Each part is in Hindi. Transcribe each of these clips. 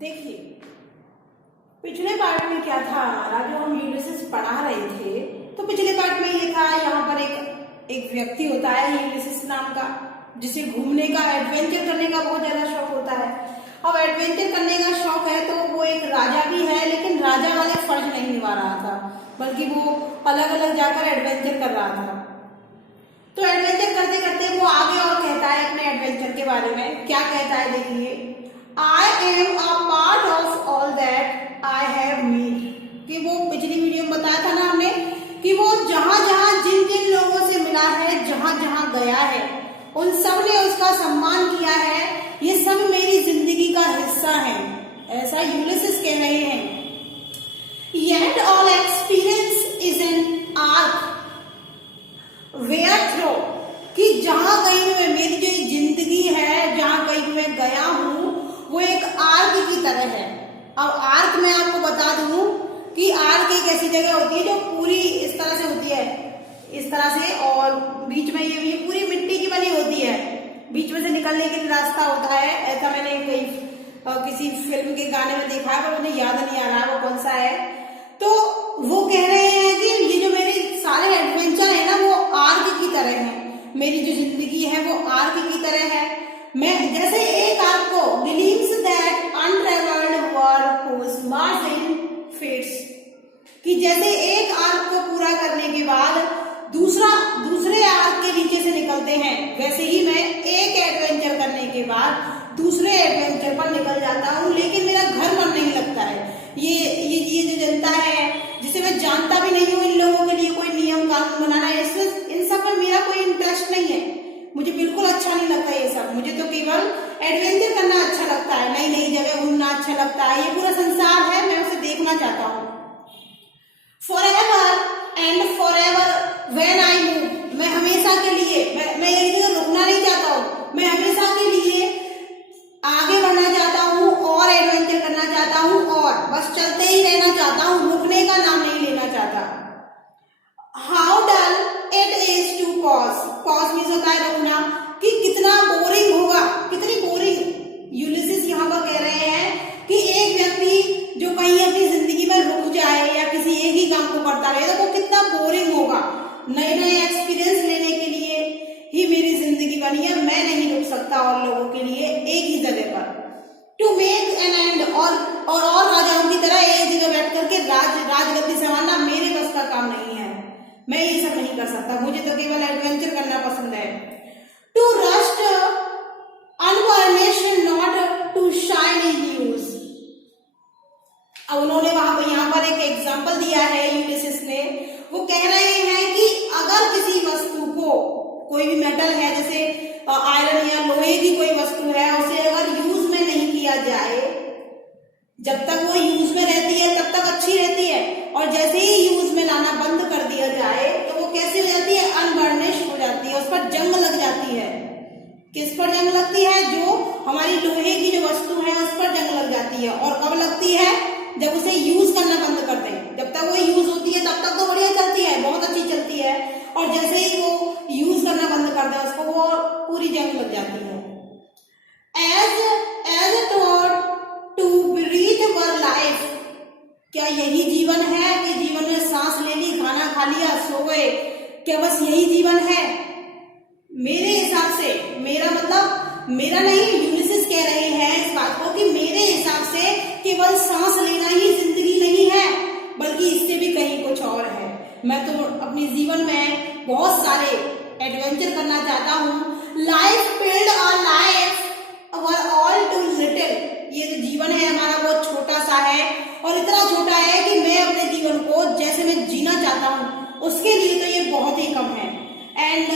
देखिए, पिछले पार्ट में क्या था हमारा, जो हम यूलिसिस पढ़ा रहे थे, तो पिछले पार्ट में ये था, यहाँ पर एक व्यक्ति होता है यूलिसिस नाम का, जिसे घूमने का, एडवेंचर करने का बहुत ज्यादा शौक होता है। अब एडवेंचर करने का शौक है तो वो एक राजा भी है, लेकिन राजा वाले फर्ज नहीं निभा रहा था, बल्कि वो अलग अलग जाकर एडवेंचर कर रहा था। तो एडवेंचर करते करते वो आगे और कहता है अपने एडवेंचर के बारे में। क्या कहता है देखिए, I am a part of all that I have meet. कि वो पिछली वीडियो में बताया था ना हमने कि वो जहां जहां जिन जिन लोगों से मिला है, जहां जहां गया है, उन सब ने उसका सम्मान किया है, ये सब मेरी जिंदगी का हिस्सा है, ऐसा यूलिसिस कह रहे हैं। Yet all experience is an arc where through, कि जहां कहीं मैं, मेरी जो जिंदगी है, जहां कहीं मैं गया हूं, वो एक आर्क की तरह है। अब आर्क मैं आपको बता दूं कि आर्क एक ऐसी जगह होती है जो पूरी इस तरह से होती है, इस तरह से, और बीच में ये पूरी मिट्टी की बनी होती है, बीच में से निकलने के लिए रास्ता होता है। ऐसा मैंने कहीं किसी फिल्म के गाने में देखा है, पर मुझे याद नहीं आ रहा वो कौन सा है। तो वो कह रहे हैं कि ये जो मेरे सारे एडवेंचर है ना, वो आर्क की तरह है, मेरी जो जिंदगी है वो आर्क की तरह है। मैं जैसे एक आर्क को gleams that untravelled world whose margin fades, कि जैसे एक आर्क को पूरा करने के बाद दूसरे आर्क के नीचे से निकलते हैं, वैसे ही मैं एक एडवेंचर करने के बाद दूसरे एडवेंचर पर निकल जाता हूँ, लेकिन मेरा घर मन नहीं लगता है। ये जो जनता है, जिसे मैं जानता भी नहीं हूँ, इन लोगों के लिए कोई नियम कानून बनाना है, इन सब पर मेरा कोई इंटरेस्ट नहीं है, मुझे बिल्कुल अच्छा नहीं लगता ये सब। मुझे तो केवल एडवेंचर करना अच्छा लगता है, नई नई जगह घूमना अच्छा लगता है, ये पूरा संसार है, मैं उसे देखना चाहता हूँ। Forever and forever when I move, मैं हमेशा के लिए, मैं एक जगह रुकना नहीं चाहता हूँ, मैं हमेशा के लिए आगे बढ़ना चाहता हूँ और एडवेंचर करना चाहता हूँ, और बस चलते ही रहना चाहता हूँ, रुकने का नाम नहीं लेना चाहता। How dull it is to pause means होता है रुकना, कि कितना बोरिंग होगा, कितनी बोरिंग। यूलिसिस यहाँ पर कह रहे हैं कि एक व्यक्ति जो कहीं अपनी जिंदगी में रुक जाए या किसी एक ही काम को करता रहे, तो वो कितना बोरिंग होगा। नए नए एक्सपीरियंस लेने के लिए ही मेरी जिंदगी बनी है, मैं नहीं रुक सकता और लोगों के लिए एक ही जगह पर। टू मेक एन एंड, और राजाओं की तरह एक जगह बैठ करके राजगद्दी संभालना मेरे बस का काम नहीं है, मैं ये सब नहीं कर सकता, मुझे तो केवल एडवेंचर करना पसंद है। To rust unvarnished not to shine in use. अब उन्होंने यहाँ पर एक एग्जाम्पल दिया है यूलिसिस ने, वो कह रहे हैं कि अगर किसी वस्तु को, कोई भी मेटल है, जैसे आयरन या लोहे की कोई वस्तु है, उसे अगर यूज में नहीं किया जाए, जब तक वो यूज में रहती है तब तक अच्छी रहती है, और जैसे ही यूज में लाना बंद कर दिया जाए तो वो कैसी हो जाती है, अनबर्निश हो जाती है, उस पर जंग लग जाती है। किस पर जंग लगती है, जो हमारी लोहे की जो वस्तु है उस पर जंग लग जाती है। और कब लगती है, जब उसे यूज करना बंद कर दें। जब तक वो यूज होती है तब तक तो बढ़िया चलती है, बहुत अच्छी चलती है, और जैसे ही वो यूज करना बंद कर दें उसको, वो पूरी जंग लग जाती है। As to breathe our life, क्या यही जीवन है कि जीवन में सांस ले ली, खाना खा लिया, सो गए, क्या बस यही जीवन है? मेरे हिसाब से, मेरा नहीं, यूलिसिस कह रहे हैं इस बात को कि मेरे हिसाब से केवल सांस लेना ही जिंदगी नहीं है, बल्कि इससे भी कहीं कुछ और है। मैं तो अपने जीवन में बहुत सारे एडवेंचर करना चाहता हूँ। लाइफ फिल्ड और life our all too little, ये जो जीवन है हमारा बहुत छोटा सा है, और इतना छोटा है कि मैं अपने जीवन को जैसे मैं जीना चाहता हूँ उसके लिए तो ये बहुत ही कम है। End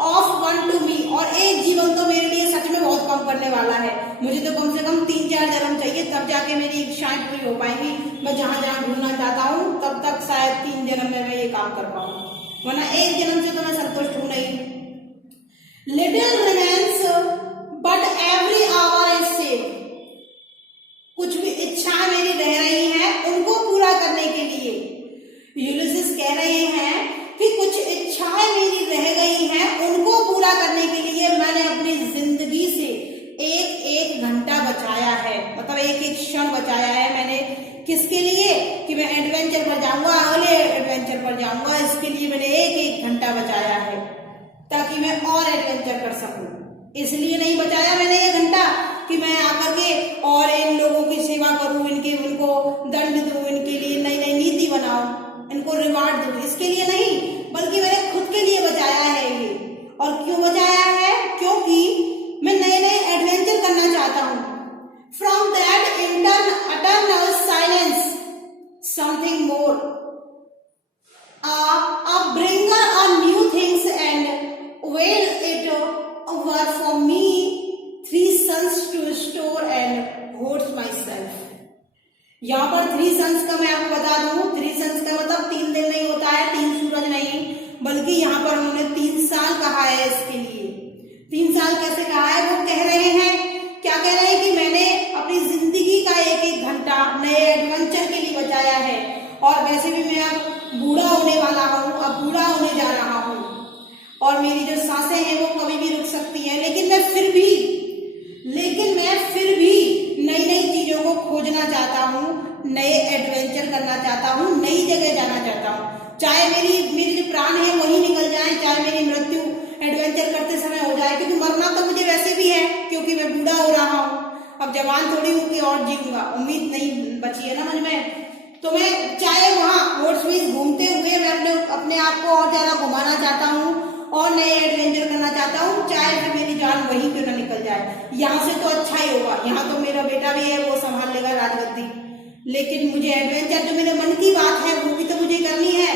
of one to me, और एक जीवन तो मेरे लिए सच में बहुत कम करने वाला है। मुझे तो कम से कम 3-4 जन्म चाहिए, तब जाके मेरी इच्छाएं पूरी हो पाएंगी। मैं जहां जहां घूमना चाहता हूँ तब तक शायद 3 जन्म में मैं ये काम कर पाऊँ, वरना एक जन्म से तो मैं संतुष्ट हूं नहीं। Little remains but every hour is save, कुछ भी इच्छा मेरी रह रही है उनको पूरा करने के लिए यूलिसिस कह रहे हैं कि कुछ इच्छाएं मेरी रह गई हैं, उनको पूरा करने के लिए मैंने अपनी जिंदगी से एक घंटा बचाया है, मतलब एक एक क्षण बचाया है मैंने। किसके लिए? कि मैं एडवेंचर पर जाऊंगा, अगले एडवेंचर पर जाऊंगा, इसके लिए मैंने एक एक घंटा बचाया है ताकि मैं और एडवेंचर कर सकूं। इसलिए नहीं बचाया मैंने ये घंटा कि मैं आकर के और इन लोगों की सेवा करूं, उनको दंड दूं, इनके लिए नई नई नीति बनाऊं, इनको रिवार्ड दूं, इसके लिए नहीं, बल्कि मैंने खुद के लिए बचाया है ये। और क्यों बचाया है? क्योंकि मैं नए नए एडवेंचर करना चाहता हूं। From that eternal silence something more, a bringer of new things, and while it were for me 3 suns to store and hoard myself। यहाँ पर 3 सन्स का मैं आपको बता दूं, 3 सन्स का मतलब 3 दिन नहीं होता है, 3 सूरज नहीं, बल्कि यहाँ पर उन्होंने 3 साल कहा है इसके लिए। 3 साल कैसे कहा है? वो कह रहे हैं, क्या कह रहे हैं कि मैंने अपनी जिंदगी का एक एक घंटा नए एडवेंचर के लिए बचाया है। और वैसे भी मैं अब बूढ़ा होने वाला हूँ, अब बूढ़ा होने जा रहा हूँ और मेरी जो सांसें हैं वो कभी भी रुक सकती हैं, लेकिन मैं फिर भी नई नई चीजों को खोजना चाहता हूँ, नए एडवेंचर करना चाहता हूँ, नई जगह जाना चाहता हूँ। चाहे मेरी जो प्राण है वही निकल जाए, चाहे मेरी मृत्यु एडवेंचर करते समय हो जाए, क्योंकि मरना तो मुझे वैसे भी है, क्योंकि मैं बूढ़ा हो रहा हूँ। अब जवान थोड़ी हूँ कि और जीऊंगा, उम्मीद नहीं बची है ना मुझ में। तो मैं चाहे वहाँ होर्स में घूमते हुए मैं अपने आप को और ज्यादा घुमाना चाहता हूँ और नए एडवेंचर करना चाहता हूँ, चाहे फिर मेरी जान वहीं क्यों ना निकल जाए। यहाँ से तो अच्छा ही होगा, यहाँ तो मेरा बेटा भी है, वो संभाल लेगा राजगद्दी, लेकिन मुझे एडवेंचर जो मेरे मन की बात है वो भी तो मुझे करनी है।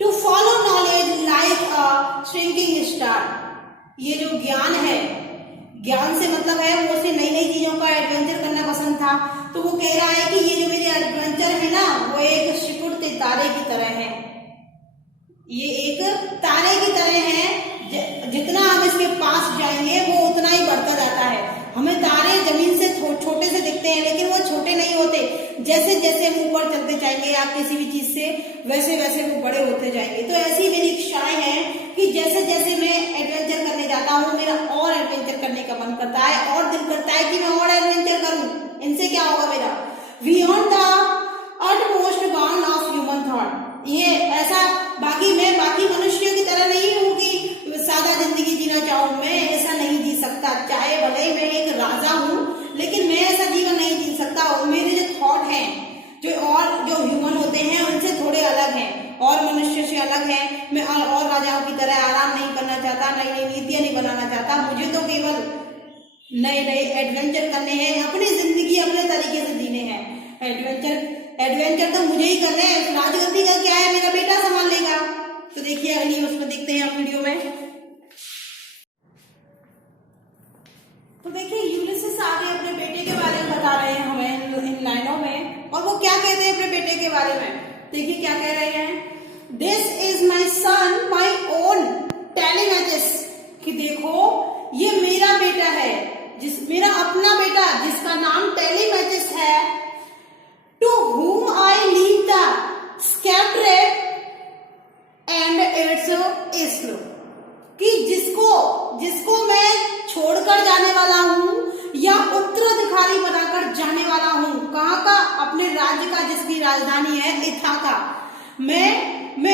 To follow knowledge like a shrinking star, ये जो ज्ञान है, ज्ञान से मतलब है वो उसे नई नई चीजों का एडवेंचर करना पसंद था। तो वो कह रहा है कि ये जो मेरे एडवेंचर है ना, वो एक सिकुड़ते तारे की तरह है, ये एक तारे की तरह है, जितना हम इसके पास जाएंगे वो उतना ही बढ़ता जाता है। हमें तारे जमीन से छोटे से दिखते हैं, लेकिन वो छोटे नहीं होते, जैसे जैसे हम ऊपर चलते जाएंगे आप किसी भी चीज से, वैसे वैसे वो बड़े होते जाएंगे। तो ऐसी मेरी इच्छाएं हैं कि जैसे जैसे मैं एडवेंचर करने जाता हूँ, मेरा और एडवेंचर करने का मन करता है और दिल करता है कि मैं और एडवेंचर करूं। इनसे क्या होगा मेरा? Beyond the utmost bound of human thought. ये ऐसा मैं बाकी मनुष्यों की तरह नहीं हूँ कि सादा जिंदगी जीना चाहूँ, मैं ऐसा नहीं जी सकता। चाहे भले ही मैं एक राजा हूँ, लेकिन मैं ऐसा जीवन नहीं जी सकता। मेरे जो थॉट हैं, जो ह्यूमन होते हैं उनसे थोड़े अलग हैं और मनुष्य से अलग हैं। मैं और राजाओं की तरह आराम नहीं करना चाहता, नई नई नीतियां नहीं बनाना चाहता। मुझे तो केवल नए नए एडवेंचर करने हैं, अपनी जिंदगी अपने तरीके से जीने हैं। एडवेंचर तो मुझे ही करना है, राजगद्दी का क्या है, मेरा बेटा संभाल लेगा। तो देखिए अगली उसमें देखते हैं हम वीडियो में। तो देखिए यूलिसिस आगे अपने बेटे के बारे में बता रहे हैं हमें इन लाइनों में, और वो क्या कहते हैं अपने बेटे के बारे में। देखिए क्या कह रहे हैं, this is my son my own Telemachus, कि देखो ये मेरा बेटा है, मेरा अपना बेटा जिसका नाम टेलीमैचिस है। To whom I leave the scapegoat and its issue, कि जिसको मैं छोड़कर जाने वाला हूँ या उत्तराधिकारी बनाकर जाने वाला हूँ। कहाँ का? अपने राज्य का, जिसकी राजधानी है इथाका। मैं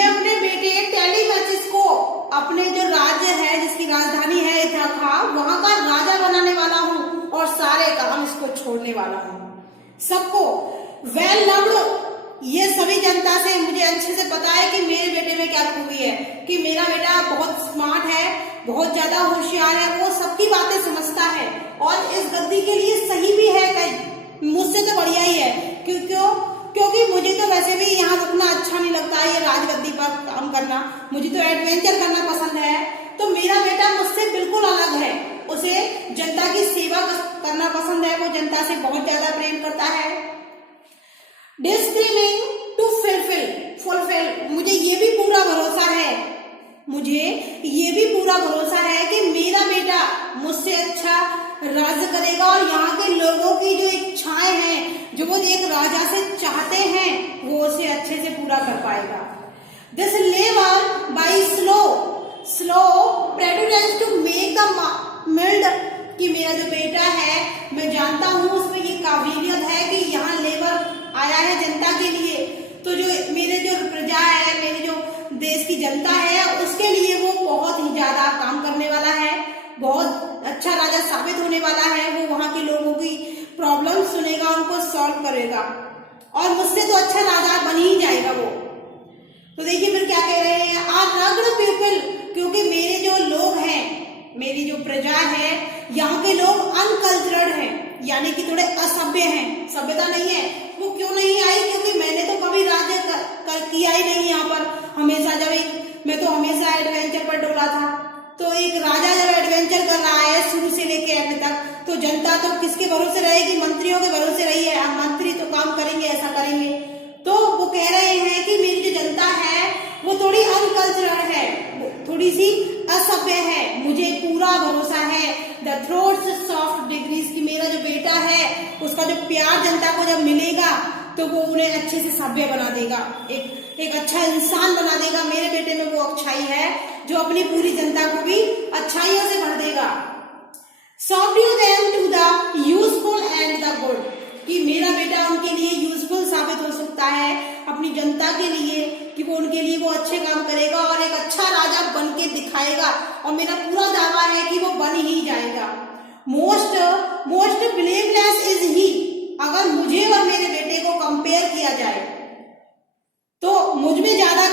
अपने बेटे टेलीमैचिस को अपने जो राज्य है जिसकी राजधानी है इथाका, वहां का राजा बनाने वाला हूँ और सारे काम इसको छोड़ने वाला हूँ। सबको वेल लव्ड, ये सभी जनता से मुझे अच्छे से पता है कि मेरे बेटे में क्या खूबी है, कि मेरा बेटा बहुत स्मार्ट है, बहुत ज्यादा होशियार है, वो सबकी बातें समझता है और इस गद्दी के लिए सही भी है, कहीं मुझसे तो बढ़िया ही है। क्योंकि मुझे तो वैसे भी यहाँ रुकना अच्छा नहीं लगता है, ये राजगद्दी पर काम करना, मुझे तो एडवेंचर करना पसंद है। तो मेरा बेटा मुझसे बिल्कुल अलग है, उसे जनता की सेवा करना पसंद है, वो जनता से बहुत ज्यादा प्रेम करता है। डिस्क्रीमिंग टू फुलफिल, मुझे ये भी पूरा भरोसा है कि मेरा बेटा मुझसे अच्छा राज्य करेगा और यहाँ के लोगों की जो इच्छाएं हैं, जो वो एक राजा से चाहते हैं, वो उसे अच्छे से पूरा कर पाएगा। This level by slow pretense to make the mild कि मेरा जो बेटा है, मैं जानता हूँ उसमें ये काबिलियत है कि यहाँ लेबर आया है जनता के लिए, तो जो मेरे जो प्रजा है, मेरी जो देश की जनता है, उसके लिए वो बहुत ही ज्यादा काम करने वाला है, बहुत अच्छा राजा साबित होने वाला है। वो वहाँ के लोगों की प्रॉब्लम सुनेगा, उनको सॉल्व करेगा, और मुझसे तो अच्छा राजा बन ही जाएगा वो। तो देखिए फिर क्या कह रहे हैं, आर रग्ड पीपल, क्योंकि मेरे जो लोग हैं, मेरी जो प्रजा है, यहाँ के लोग अनकल्चर्ड हैं, यानी कि थोड़े असभ्य हैं, सभ्यता नहीं है। वो क्यों नहीं आई, क्योंकि मैंने तो कभी राज्य किया ही नहीं यहाँ पर। हमेशा मैं तो हमेशा एडवेंचर पर डोला था। तो एक राजा जब एडवेंचर कर रहा है शुरू से लेके एंड तक, तो जनता तो किसके भरोसे रहेगी, मंत्रियों के भरोसे रही है। मंत्री तो काम करेंगे, ऐसा करेंगे। तो वो कह रहे हैं कि मेरी जो जनता है वो थोड़ी अनकल्चरल है, थोड़ी सी असभ्य है, मुझे पूरा भरोसा है द थ्रोट्स सॉफ्ट डिग्रीज की मेरा जो बेटा है उसका जो प्यार जनता को जब मिलेगा तो वो उन्हें अच्छे से सभ्य बना देगा, एक अच्छा इंसान बना देगा। मेरे बेटे में वो अच्छाई है जो अपनी पूरी जनता को भी अच्छाइयों से भर देगा। Subdue them to the useful and the good, कि मेरा बेटा उनके लिए यूजफुल साबित हो सकता है, अपनी जनता के लिए, कि वो उनके लिए वो अच्छे काम करेगा और एक अच्छा राजा बन के दिखाएगा, और मेरा पूरा दावा है कि वो बन ही जाएगा। मोस्ट ब्लेमलेस इज ही, अगर मुझे और मेरे बेटे को कंपेयर किया जाए तो मुझ में ज्यादा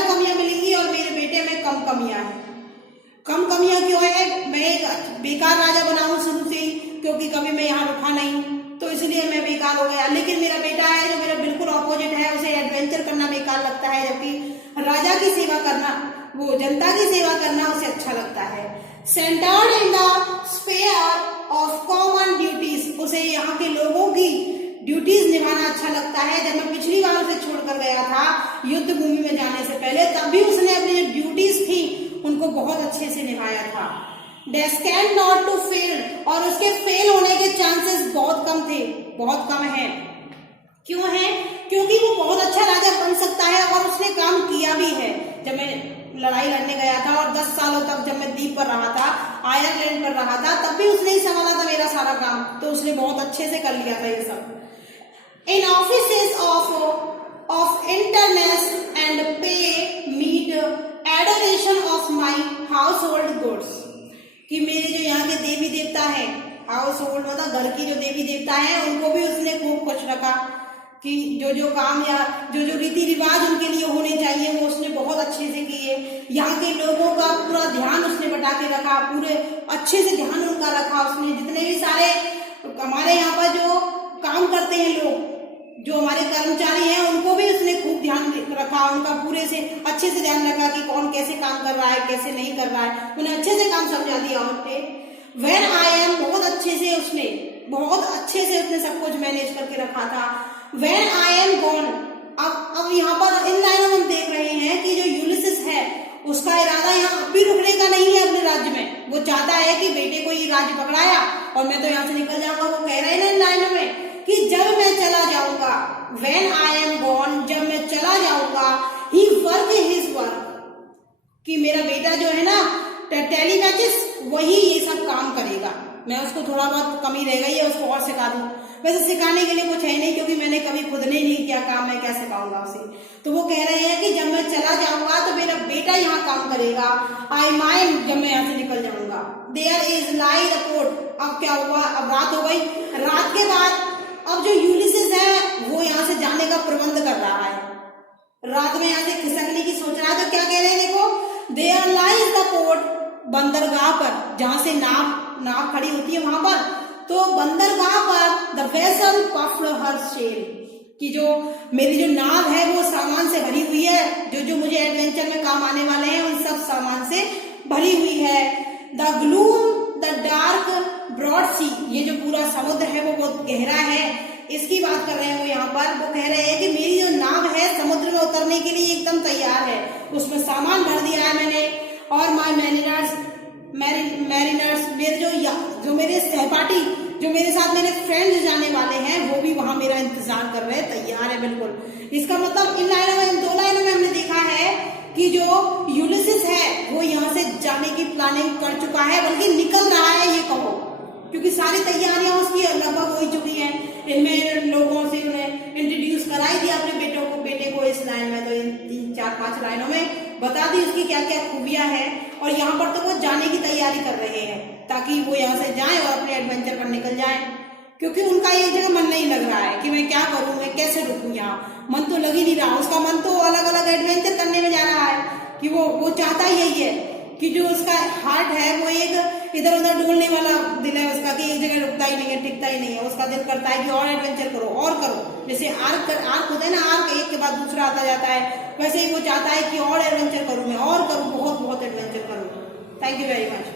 कमियां मिलेंगी और मेरे बेटे में कम कमियां हैं। कम कमियां क्यों है, मैं एक बेकार राजा बना हूं शुरू से ही, क्योंकि कभी मैं यहाँ रुका नहीं, तो इसलिए मैं बेकार हो गया। लेकिन मेरा बेटा है जो मेरा बिल्कुल ऑपोजिट है, उसे एडवेंचर करना बेकार लगता है, जबकि राजा की सेवा करना, वो जनता की सेवा करना उसे अच्छा लगता है। Centred in the sphere of common duties, उसे यहाँ के लोगों की ड्यूटीज निभाना अच्छा लगता है। जब मैं पिछली बार उसे छोड़कर गया था युद्ध भूमि में जाने से पहले, तब भी उसने अपनी जो ड्यूटीज थी उनको बहुत अच्छे से निभाया था। डेस्कैंड नॉट टू फेल, और उसके फेल होने के चांसेस बहुत कम थे, बहुत कम है। क्यों है, क्योंकि वो बहुत अच्छा राजा बन सकता है और उसने काम किया भी है। जब मैं लड़ाई लड़ने गया था और 10 सालों तक जब मैं द्वीप पर रहा था, आयरलैंड पर रहा था, तब भी उसने ही संभाला था मेरा सारा काम, तो उसने बहुत अच्छे से कर लिया था ये सब। In offices of tenderness and pay meet adoration of my household goods, कि मेरे जो यहाँ के देवी देवता है, हाउस होल्ड मतलब घर की जो देवी देवता है, उनको भी उसने खूब खुश रखा, कि जो काम या जो रीति रिवाज उनके लिए होने चाहिए वो उसने बहुत अच्छे से किए। यहाँ के लोगों का पूरा ध्यान उसने बटा के रखा, पूरे अच्छे से ध्यान उनका रखा उसने। जितने भी सारे हमारे यहाँ पर जो काम करते हैं लोग, जो हमारे कर्मचारी हैं, उनको भी उसने खूब ध्यान रखा, उनका पूरे से अच्छे से ध्यान रखा कि कौन कैसे काम कर रहा है, कैसे नहीं कर रहा है, उन्हें अच्छे से काम समझा दिया उसने। When I am, बहुत अच्छे से उसने सब कुछ मैनेज करके रखा था। When I am gone, अब यहाँ पर इन लाइनों में हम देख रहे हैं कि जो यूलिसिस है उसका इरादा यहाँ अभी रुकने का नहीं है अपने राज्य में। वो चाहता है कि बेटे को ये राज्य पकड़ाया और मैं तो यहाँ से निकल जाऊंगा। वो कह रहे हैं ना इन लाइनों में कि जब मैं चला जाऊंगा, when I am gone, जब मैं चला जाऊंगा, he work his work, कि मेरा बेटा जो है ना टेलीमैचेस, वही ये सब काम करेगा। मैं उसको थोड़ा बहुत कमी रह गई है, उसको और सिखा दूं। वैसे सिखाने के लिए कुछ है नहीं, क्योंकि मैंने कभी खुद ने नहीं किया काम, मैं क्या सिखाऊंगा उसे। तो वो कह रहे हैं कि जब मैं चला जाऊंगा तो मेरा बेटा यहाँ काम करेगा। आई माइंड, जब मैं यहाँ से निकल जाऊंगा। There is lie the port, अब क्या हुआ, अब रात हो गई। रात के बाद अब जो यूलिसिस है वो यहाँ से जाने का प्रबंध कर रहा है। रात में यहाँ से खिसकने की सोच रहा है। तो क्या कह रहे हैं, देखो, देयर लाइज द पोर्ट, बंदरगाह पर, जहां से नाव खड़ी होती है वहां पर, तो बंदरगाह पर the vessel puffed her sail, कि जो मेरी जो नाव है वो सामान से भरी हुई है, जो मुझे एडवेंचर में काम आने वाले हैं उन सब सामान से भरी हुई है। The gloom the dark broad sea, ये जो पूरा समुद्र है वो बहुत गहरा है, इसकी बात कर रहे हैं वो यहाँ पर। वो कह रहे हैं कि मेरी जो नाव है समुद्र में उतरने के लिए एकदम तैयार है, उसमें सामान भर दिया है मैंने। और माय मैरिनर्स, मेरे जो मेरे सहपाठी, जो मेरे साथ मेरे फ्रेंड्स जाने वाले हैं, वो भी वहां मेरा इंतजार कर रहे हैं, तैयार है बिल्कुल। इसका मतलब इन 2 लाइनों में हमने देखा है कि जो यूलिसिस है वो यहाँ से जाने की प्लानिंग कर चुका है, बल्कि निकल रहा है ये कहो, क्योंकि सारी तैयारियां उसकी लगभग हो ही चुकी हैं। इनमें लोगों से उन्हें इंट्रोड्यूस करा ही दिया अपने बेटे को इस लाइन में, तो इन 3-4-5 लाइनों में बता दी उसकी क्या क्या खूबियां हैं। और यहाँ पर तो वो जाने की तैयारी कर रहे हैं ताकि वो यहाँ से जाए और अपने एडवेंचर पर निकल जाए, क्योंकि उनका एक जगह मन नहीं लग रहा है कि मैं क्या करूं, मैं कैसे रुकूं, यहाँ मन तो लग ही नहीं रहा। उसका मन तो अलग अलग एडवेंचर करने में जा रहा है कि वो चाहता ही यही है कि जो उसका हार्ट है वो एक इधर उधर डोलने वाला दिल है उसका, कि एक जगह रुकता ही नहीं है, टिकता ही नहीं है। उसका दिल करता है कि और एडवेंचर करो और करो, जैसे आर्क होता है ना, आर्क एक के बाद दूसरा आता जाता है, वैसे ही वो चाहता है कि और एडवेंचर करूं, मैं और करूं, बहुत बहुत एडवेंचर करूं। Thank you very much.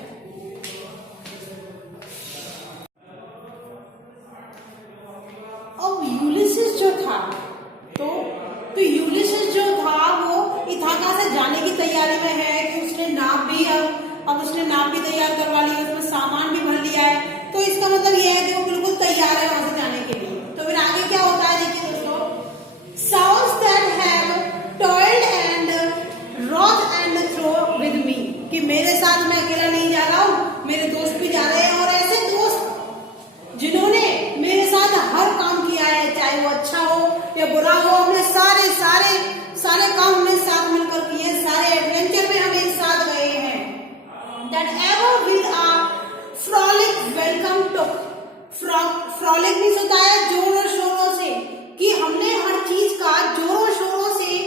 अब यूलिसिस जो था तो यूलिसिस जो था वो इथाका से जाने की तैयारी में है कि उसने नाव भी अब उसने नाव भी तैयार करवा ली है, उसमें सामान भी भर लिया है। तो इसका मतलब ये है कि वो बिल्कुल तैयार है वहां से जाने के लिए। तो फिर आगे क्या होता है देखिए दोस्तों, Souls that have toiled and wrought and throw with me, कि मेरे साथ मैं अकेला नहीं जा रहा हूँ, मेरे दोस्त भी जा रहे हैं। और ऐसे दोस्त जिन्होंने मेरे साथ हर काम किया है, चाहे वो अच्छा हो या बुरा हो, हमने सारे काम हमने साथ मिलकर किए, सारे एडवेंचर में हम एक साथ गए हैं। That ever with a frolic welcome took, frolic भी होता है जोरों शोरों से, कि हमने हर चीज का जोरों शोरों से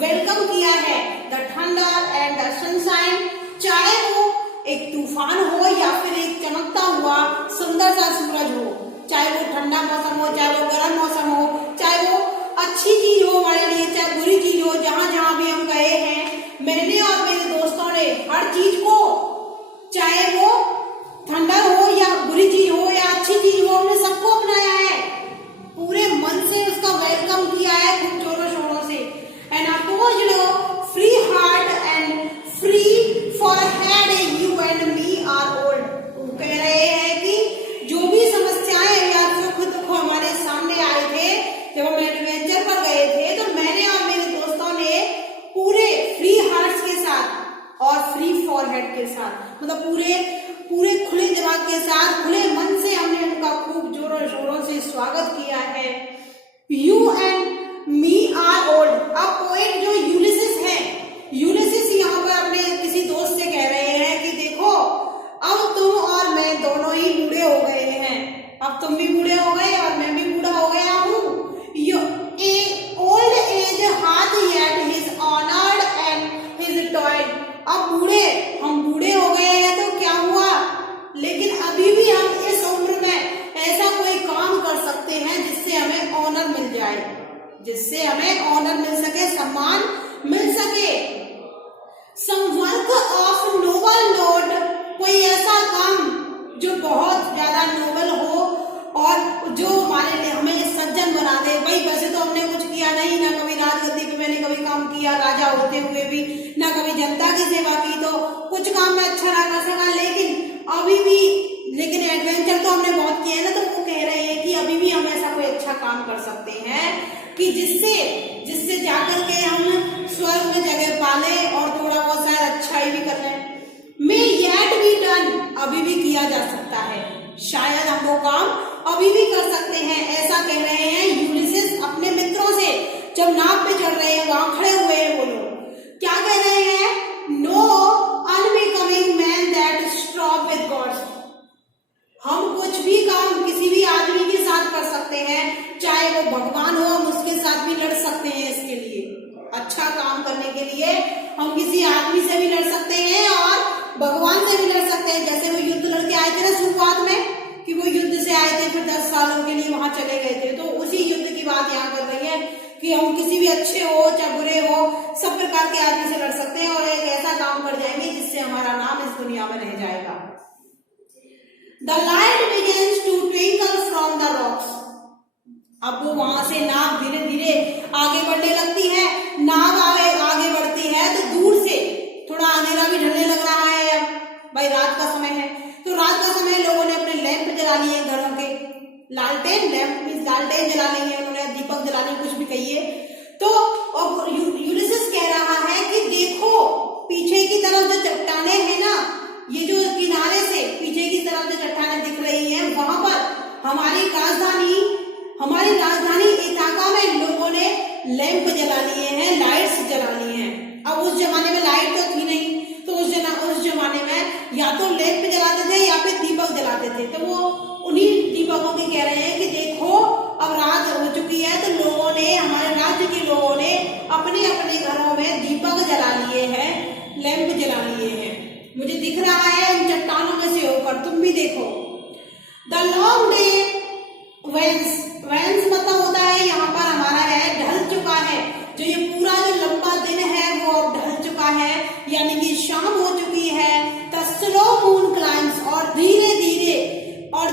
वेलकम किया है। The thunder and the sunshine, चाहे वो एक तूफान हो या फिर एक चमकता हुआ सुंदर सा सूरज हो, चाहे वो ठंडा मौसम हो, चाहे वो गर्म मौसम हो, चाहे वो अच्छी चीज हो हमारे लिए, चाहे बुरी चीज हो, जहां जहां भी हम गए हैं, मैंने और मेरे दोस्तों ने हर चीज को, चाहे वो ठंडा हो या बुरी चीज हो या अच्छी चीज हो, हमने सबको अपनाया है, पूरे मन से उसका वेलकम किया है, खूब जोरों शोरों से। And oppose free heart and free forehead you and me are old, वो कह रहे हैं कि जो भी समस्याएं या सुख दुख हमारे सामने आए थे जब हम एडवेंचर पर गए थे, तो मैंने और मेरे दोस्तों ने पूरे फ्री हार्ट्स के साथ और फ्री फॉरहेड के साथ, मतलब पूरे खुले दिमाग के साथ, खुले मन से हमने उनका खूब जोरों शोरों से स्वागत किया है। You and me are old, अब पोएट जो यूलिसिस है, यूलिसिस यहाँ पर अपने किसी दोस्त से कह रहे हैं कि देखो अब तुम और मैं दोनों ही बूढ़े हो गए हैं, अब तुम भी बूढ़े हो गए और मैं भी बूढ़ा हो गया हूँ। Old age hath yet his honoured and his टॉयड, अब हम बूढ़े हो गए हैं तो क्या हुआ, लेकिन अभी भी हम इस उम्र में ऐसा कोई काम कर सकते हैं जिससे हमें ऑनर मिल जाए, जिससे हमें ऑनर मिल सके, सम्मान मिल सके। Some work of noble note, कोई ऐसा काम जो बहुत ज्यादा नोबल हो और जो हमारे लिए हमें सज्जन बना दे। भाई वैसे तो हमने कुछ किया नहीं, ना कभी राजगद्दी पे मैंने कभी काम किया, राजा होते हुए भी ना कभी जनता की सेवा की, तो कुछ काम में अच्छा ना कर सका, लेकिन एडवेंचर तो हमने बहुत किया है ना। तो वो कह रहे हैं कि अभी भी हम ऐसा कोई अच्छा काम कर सकते हैं कि जिससे जाकर के हम स्वर्ग में जगह पाले और थोड़ा बहुत शायद अच्छाई भी कर लें। मे येट बी डन, अभी भी किया जा सकता है, शायद हम वो काम अभी भी कर सकते हैं, ऐसा कह रहे हैं यूलिसिस अपने मित्रों से जब नाव पे चढ़ रहे हैं, वहां खड़े हुए हैं वो लोग। क्या कह रहे हैं, no unbecoming man that stop with gods, हम कुछ भी काम किसी भी आदमी के साथ कर सकते हैं, चाहे वो भगवान हो, हम उसके साथ भी लड़ सकते हैं। इसके लिए अच्छा काम करने के लिए हम किसी आदमी से भी लड़ सकते हैं और भगवान से भी लड़ सकते हैं। जैसे वो युद्ध लड़के आए थे ना शुरुआत में, कि वो युद्ध से आए थे फिर 10 सालों के लिए वहां चले गए थे, तो उसी युद्ध की बात यहाँ कर रही है कि हम किसी भी अच्छे हो चाहे बुरे हो, सब प्रकार के आदमी से लड़ सकते हैं और एक ऐसा काम कर जाएंगे जिससे हमारा नाम इस दुनिया में रह जाएगा। The light begins to twinkle from the rocks, अब वो वहां से नाव धीरे धीरे आगे बढ़ने लगती है। नाव आगे बढ़ती है तो दूर से थोड़ा अंधेरा भी ढलने लग रहा है। अब भाई रात का समय है, तो रात का समय लोगों ने अपने लैंप जला लिए घरों के, लालटेन लैंप मींस लालटेन जला लेंगे उन्होंने, दीपक जला लेंगे, कुछ भी कहिए। तो अब यूलिसिस कह रहा है कि देखो पीछे की तरफ जो चट्टाने हैं ना, ये जो किनारे से पीछे की तरफ जो चट्टानें दिख रही हैं, वहां पर हमारी राजधानी इथाका में लोगों ने लैंप जला लिए हैं, लाइट्स जला लिए हैं। अब उस जमाने में लाइट तो थी नहीं, तो उस जमाने में या तो लैंप जलाते थे या फिर दीपक जलाते थे। तो वो उन्हीं दीपकों के कह रहे हैं कि देखो अब रात हो चुकी है, तो लोगों ने, हमारे राज्य के लोगों ने अपने अपने घरों में दीपक जला लिए हैं, लैंप जला लिए हैं। मुझे दिख रहा है इन चट्टानों में से होकर, तुम भी देखो। द लॉन्ग डे वेंस मतलब होता है यहाँ पर हमारा है ढल चुका है। जो ये पूरा जो लंबा दिन है वो अब ढल चुका है, यानी कि शाम हो चुकी है। द स्लो मून क्लाइम्स, और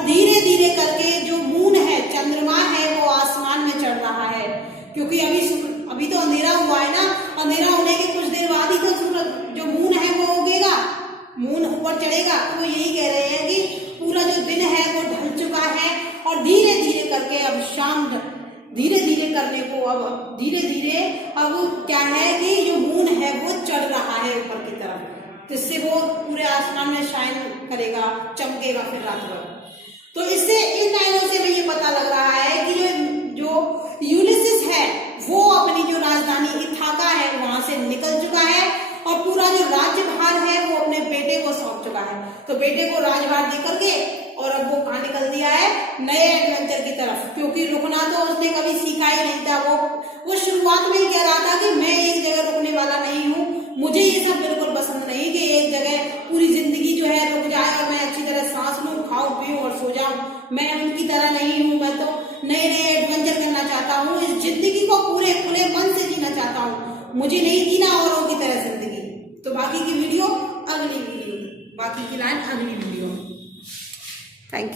धीरे धीरे करके जो मून है, चंद्रमा है, वो आसमान में चढ़ रहा है। क्योंकि अभी तो अंधेरा हुआ है ना, अंधेरा होने के कुछ देर बाद ही तो जो मून है वो उगेगा, मून ऊपर चढ़ेगा। तो वो यही कह रहे हैं कि पूरा जो दिन है वो ढल चुका है और धीरे धीरे करके अब शाम, धीरे धीरे करने को अब धीरे धीरे अब क्या है कि जो मून है वो चढ़ रहा है ऊपर की तरफ, जिससे वो पूरे आसमान में शाइन करेगा, चमकेगा फिर रात भर। तो इससे इन लाइनों से हमें ये पता लग रहा है कि जो यूलिसिस है वो अपनी जो राजधानी इथाका है वहां से निकल चुका है और पूरा जो राज्यभार है वो अपने बेटे को सौंप चुका है। तो बेटे को राजभार दे करके और अब वो कहाँ निकल दिया है, नए एडवेंचर की तरफ। क्योंकि रुकना तो उसने कभी सीखा ही नहीं था। वो शुरुआत में ही कह रहा था कि मैं एक जगह रुकने वाला नहीं हूँ, मुझे ये सब बिल्कुल पसंद नहीं कि एक जगह पूरी जिंदगी जो है रुक जाए और मैं अच्छी तरह सांस लूं, खाऊं पीऊं और सो जाऊं। मैं उनकी तरह नहीं हूँ, मैं तो नए नए एडवेंचर करना चाहता हूँ, इस जिंदगी को पूरे खुले मन से जीना चाहता हूँ, मुझे नहीं जीना औरों की तरह जिंदगी। तो बाकी की लाइन अगली वीडियो में।